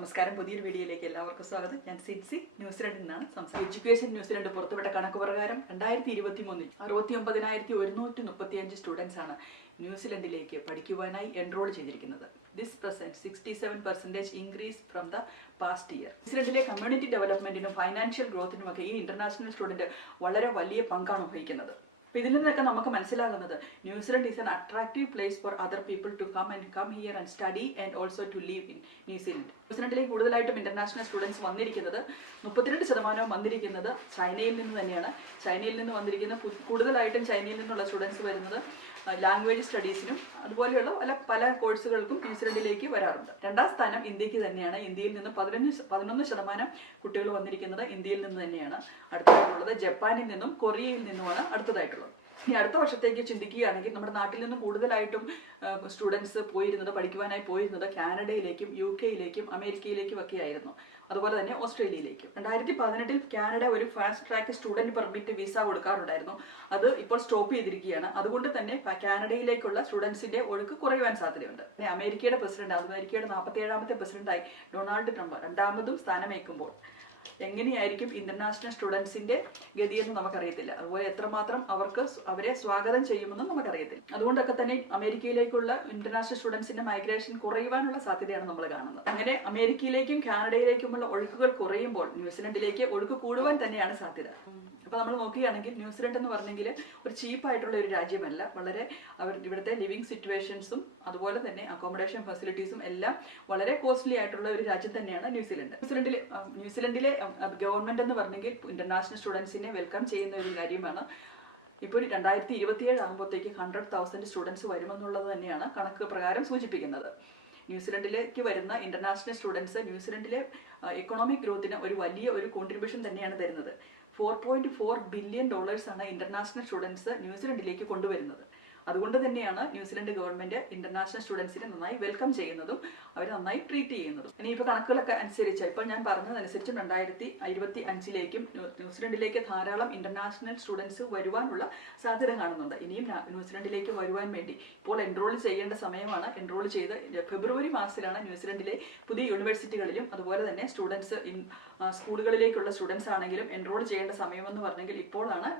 നമസ്കാരം. പുതിയൊരു വീഡിയോയിലേക്ക് എല്ലാവർക്കും സ്വാഗതം. ഞാൻ സിൻസി ന്യൂസിലൻഡിൽ നിന്നാണ് സംസാരിക്കുന്നത്. എഡ്യൂക്കേഷൻ ന്യൂസിലൻഡ് പുറത്തുവിട്ട കണക്ക് പ്രകാരം 2023 69,135 സ്റ്റുഡൻസ് ആണ് ന്യൂസിലൻഡിലേക്ക് പഠിക്കുവാനായി എൻറോൾ ചെയ്തിരിക്കുന്നത്. This present 67% increase from the past year. ന്യൂസിലൻഡിലെ കമ്മ്യൂണിറ്റി ഡെവലപ്മെന്റിനും ഫൈനാൻഷ്യൽ ഗ്രോത്തിനുമൊക്കെ ഈ ഇന്റർനാഷണൽ സ്റ്റുഡന്റ് വളരെ വലിയ പങ്കാണ് വഹിക്കുന്നത്. അപ്പോൾ ഇതിൽ നിന്നൊക്കെ നമുക്ക് മനസ്സിലാകുന്നത് New Zealand is an attractive place for other people to come here and study and also to leave in New Zealand. ന്യൂസിലൻഡിലേക്ക് കൂടുതലായിട്ടും ഇന്റർനാഷണൽ സ്റ്റുഡൻസ് വന്നിരിക്കുന്നത് 32% വന്നിരിക്കുന്നത് ചൈനയിൽ നിന്ന് തന്നെയാണ്. ചൈനയിൽ നിന്ന് വന്നിരിക്കുന്ന കൂടുതലായിട്ടും ചൈനയിൽ നിന്നുള്ള സ്റ്റുഡൻസ് വരുന്നത് ലാംഗ്വേജ് സ്റ്റഡീസിനും അതുപോലെയുള്ള പല കോഴ്സുകൾക്കും ന്യൂസിലൻഡിലേക്ക് വരാറുണ്ട്. രണ്ടാം സ്ഥാനം ഇന്ത്യക്ക് തന്നെയാണ്. ഇന്ത്യയിൽ നിന്ന് 11% കുട്ടികൾ വന്നിരിക്കുന്നത് ഇന്ത്യയിൽ നിന്ന് തന്നെയാണ്. അടുത്തതായിട്ടുള്ളത് ജപ്പാനിൽ നിന്നും കൊറിയയിൽ നിന്നുമാണ് അടുത്തതായിട്ടുള്ളത്. ഇനി അടുത്ത വർഷത്തേക്ക് ചിന്തിക്കുകയാണെങ്കിൽ നമ്മുടെ നാട്ടിൽ നിന്നും കൂടുതലായിട്ടും സ്റ്റുഡൻസ് പഠിക്കുവാനായി പോയിരുന്നത് കാനഡയിലേക്കും UK-യിലേക്കും അമേരിക്കയിലേക്കും ഒക്കെ ആയിരുന്നു. അതുപോലെ തന്നെ ഓസ്ട്രേലിയയിലേക്കും. 2018 കാനഡ ഒരു fast track student permit visa കൊടുക്കാറുണ്ടായിരുന്നു. അത് ഇപ്പോൾ സ്റ്റോപ്പ് ചെയ്തിരിക്കുകയാണ്. അതുകൊണ്ട് തന്നെ കാനഡയിലേക്കുള്ള സ്റ്റുഡൻസിന്റെ ഒഴുക്ക് കുറയുവാൻ സാധ്യതയുണ്ട്. അമേരിക്കയുടെ 47ാമത്തെ പ്രസിഡന്റായി ഡൊണാൾഡ് ട്രംപ് രണ്ടാമതും സ്ഥാനമേൽക്കുമ്പോൾ എങ്ങനെയായിരിക്കും ഇന്റർനാഷണൽ സ്റ്റുഡൻസിന്റെ ഗതിയെന്ന് നമുക്കറിയത്തില്ല. അതുപോലെ എത്രമാത്രം അവരെ സ്വാഗതം ചെയ്യുമെന്നും നമുക്കറിയത്തില്ല. അതുകൊണ്ടൊക്കെ തന്നെ അമേരിക്കയിലേക്കുള്ള ഇന്റർനാഷണൽ സ്റ്റുഡൻസിന്റെ മൈഗ്രേഷൻ കുറയുവാനുള്ള സാധ്യതയാണ് നമ്മൾ കാണുന്നത്. അങ്ങനെ അമേരിക്കയിലേക്കും കാനഡയിലേക്കുമുള്ള ഒഴുക്കുകൾ കുറയുമ്പോൾ ന്യൂസിലൻഡിലേക്ക് ഒഴുക്ക് കൂടുവാൻ തന്നെയാണ് സാധ്യത. അപ്പൊ നമ്മൾ നോക്കുകയാണെങ്കിൽ ന്യൂസിലൻഡ് എന്ന് പറഞ്ഞെങ്കിൽ ഒരു ചീപ്പായിട്ടുള്ള ഒരു രാജ്യമല്ല. വളരെ ഇവിടുത്തെ ലിവിങ് സിറ്റുവേഷൻസും അതുപോലെ തന്നെ അക്കോമഡേഷൻ ഫെസിലിറ്റീസും എല്ലാം വളരെ കോസ്റ്റ്ലി ആയിട്ടുള്ള ഒരു രാജ്യം തന്നെയാണ് ന്യൂസിലൻഡ്. ന്യൂസിലൻഡിലെ ഗവൺമെന്റ് എന്ന് പറഞ്ഞെങ്കിൽ ഇന്റർനാഷണൽ സ്റ്റുഡൻസിനെ വെൽക്കം ചെയ്യുന്ന ഒരു കാര്യമാണ്. ഇപ്പോൾ 2027 ആകുമ്പോഴത്തേക്ക് 100,000 സ്റ്റുഡൻസ് വരുമെന്നുള്ളത് തന്നെയാണ് കണക്ക് പ്രകാരം സൂചിപ്പിക്കുന്നത്. ന്യൂസിലൻഡിലേക്ക് വരുന്ന ഇന്റർനാഷണൽ സ്റ്റുഡൻസ് ന്യൂസിലൻഡിലെ എക്കണോമിക് ഗ്രോത്തിന് ഒരു വലിയ കോൺട്രിബ്യൂഷൻ തന്നെയാണ് തരുന്നത്. $4.4 ബില്യൺ ആണ് ഇന്റർനാഷണൽ സ്റ്റുഡൻസ് ന്യൂസിലൻഡിലേക്ക് കൊണ്ടുവരുന്നത്. അതുകൊണ്ട് തന്നെയാണ് ന്യൂസിലൻഡ് ഗവൺമെന്റ് ഇന്റർനാഷണൽ സ്റ്റുഡൻസിനെ നന്നായി വെൽക്കം ചെയ്യുന്നതും അവരെ നന്നായി ട്രീറ്റ് ചെയ്യുന്നതും. ഇനിയിപ്പോൾ കണക്കുകളൊക്കെ അനുസരിച്ച് ഇപ്പോൾ ഞാൻ പറഞ്ഞതനുസരിച്ചും 2025 ന്യൂസിലൻഡിലേക്ക് ധാരാളം ഇന്റർനാഷണൽ സ്റ്റുഡൻസ് വരുവാനുള്ള സാധ്യത കാണുന്നുണ്ട്. ഇനിയും ന്യൂസിലൻഡിലേക്ക് വരുവാൻ വേണ്ടി ഇപ്പോൾ എൻറോൾ ചെയ്യേണ്ട സമയമാണ്. എൻറോൾ ചെയ്ത് ഫെബ്രുവരി മാസത്തിലാണ് ന്യൂസിലൻഡിലെ പുതിയ യൂണിവേഴ്സിറ്റികളിലും അതുപോലെ തന്നെ സ്കൂളുകളിലേക്കുള്ള സ്റ്റുഡൻസ് ആണെങ്കിലും എൻറോൾ ചെയ്യേണ്ട സമയമെന്ന് പറഞ്ഞെങ്കിൽ ഇപ്പോഴാണ്.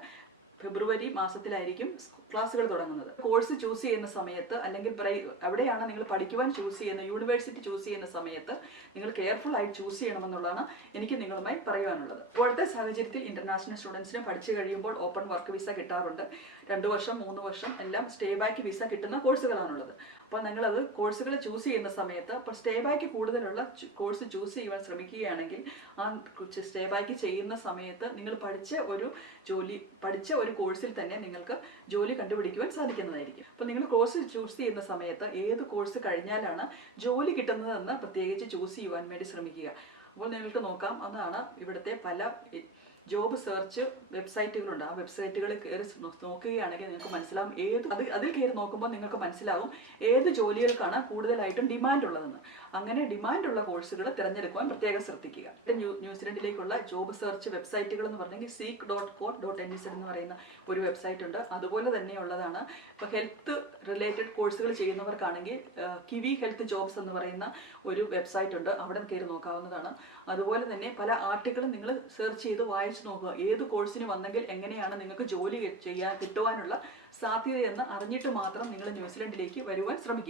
ഫെബ്രുവരി മാസത്തിലായിരിക്കും ക്ലാസ്സുകൾ തുടങ്ങുന്നത്. കോഴ്സ് ചൂസ് ചെയ്യുന്ന സമയത്ത് അല്ലെങ്കിൽ എവിടെയാണ് നിങ്ങൾ പഠിക്കുവാൻ ചൂസ് ചെയ്യുന്ന യൂണിവേഴ്സിറ്റി ചൂസ് ചെയ്യുന്ന സമയത്ത് നിങ്ങൾ കെയർഫുൾ ആയിട്ട് ചൂസ് ചെയ്യണമെന്നുള്ളതാണ് എനിക്ക് നിങ്ങളുമായി പറയുവാനുള്ളത്. ഇപ്പോഴത്തെ സാഹചര്യത്തിൽ ഇന്റർനാഷണൽ സ്റ്റുഡൻസിന് പഠിച്ചു കഴിയുമ്പോൾ ഓപ്പൺ വർക്ക് വിസ കിട്ടാറുണ്ട്. 2 വർഷം 3 വർഷം എല്ലാം സ്റ്റേ ബാക്ക് വിസ കിട്ടുന്ന കോഴ്സുകളാണുള്ളത്. അപ്പോൾ നിങ്ങളത് കോഴ്സുകൾ ചൂസ് ചെയ്യുന്ന സമയത്ത് അപ്പോൾ സ്റ്റേ ബാക്ക് കൂടുതലുള്ള കോഴ്സ് ചൂസ് ചെയ്യുവാൻ ശ്രമിക്കുകയാണെങ്കിൽ ആ സ്റ്റേ ബാക്ക് ചെയ്യുന്ന സമയത്ത് നിങ്ങൾ പഠിച്ച ഒരു കോഴ്സിൽ തന്നെ നിങ്ങൾക്ക് ജോലി കണ്ടുപിടിക്കുവാൻ സാധിക്കുന്നതായിരിക്കും. അപ്പോൾ നിങ്ങൾ കോഴ്സ് ചൂസ് ചെയ്യുന്ന സമയത്ത് ഏത് കോഴ്സ് കഴിഞ്ഞാലാണ് ജോലി കിട്ടുന്നതെന്ന് പ്രത്യേകിച്ച് ചൂസ് ചെയ്യുവാൻ വേണ്ടി ശ്രമിക്കുക. അപ്പോൾ നിങ്ങൾക്ക് നോക്കാം, അതാണ് ഇവിടുത്തെ പല ജോബ് സെർച്ച് വെബ്സൈറ്റുകളുണ്ട്. ആ വെബ്സൈറ്റുകളിൽ കയറി നോക്കുകയാണെങ്കിൽ നിങ്ങൾക്ക് മനസ്സിലാവും അതിൽ കയറി നോക്കുമ്പോൾ നിങ്ങൾക്ക് മനസ്സിലാവും ഏത് ജോലികൾക്കാണ് കൂടുതലായിട്ടും ഡിമാൻഡ് ഉള്ളതെന്ന്. അങ്ങനെ ഡിമാൻഡുള്ള കോഴ്സുകൾ തിരഞ്ഞെടുക്കുവാൻ പ്രത്യേകം ശ്രദ്ധിക്കുക. ന്യൂസിലൻഡിലേക്കുള്ള ജോബ് സെർച്ച് വെബ്സൈറ്റുകൾ എന്ന് പറഞ്ഞെങ്കിൽ seek.co.nz എന്ന് പറയുന്ന ഒരു വെബ്സൈറ്റ് ഉണ്ട്. അതുപോലെ തന്നെയുള്ളതാണ് ഇപ്പോൾ ഹെൽത്ത് റിലേറ്റഡ് കോഴ്സുകൾ ചെയ്യുന്നവർക്കാണെങ്കിൽ കിവി ഹെൽത്ത് ജോബ്സ് എന്ന് പറയുന്ന ഒരു വെബ്സൈറ്റ് ഉണ്ട്. അവിടെ കയറി നോക്കാവുന്നതാണ്. അതുപോലെ തന്നെ പല ആർട്ടിക്കിളും നിങ്ങൾ സെർച്ച് ചെയ്ത് വായിച്ചു നോക്കുക. ഏത് കോഴ്സിന് വന്നെങ്കിൽ എങ്ങനെയാണ് നിങ്ങൾക്ക് ജോലി കിട്ടുവാനുള്ള സാധ്യതയെന്ന് അറിഞ്ഞിട്ട് മാത്രം നിങ്ങൾ ന്യൂസിലൻഡിലേക്ക് വരുവാൻ ശ്രമിക്കുക.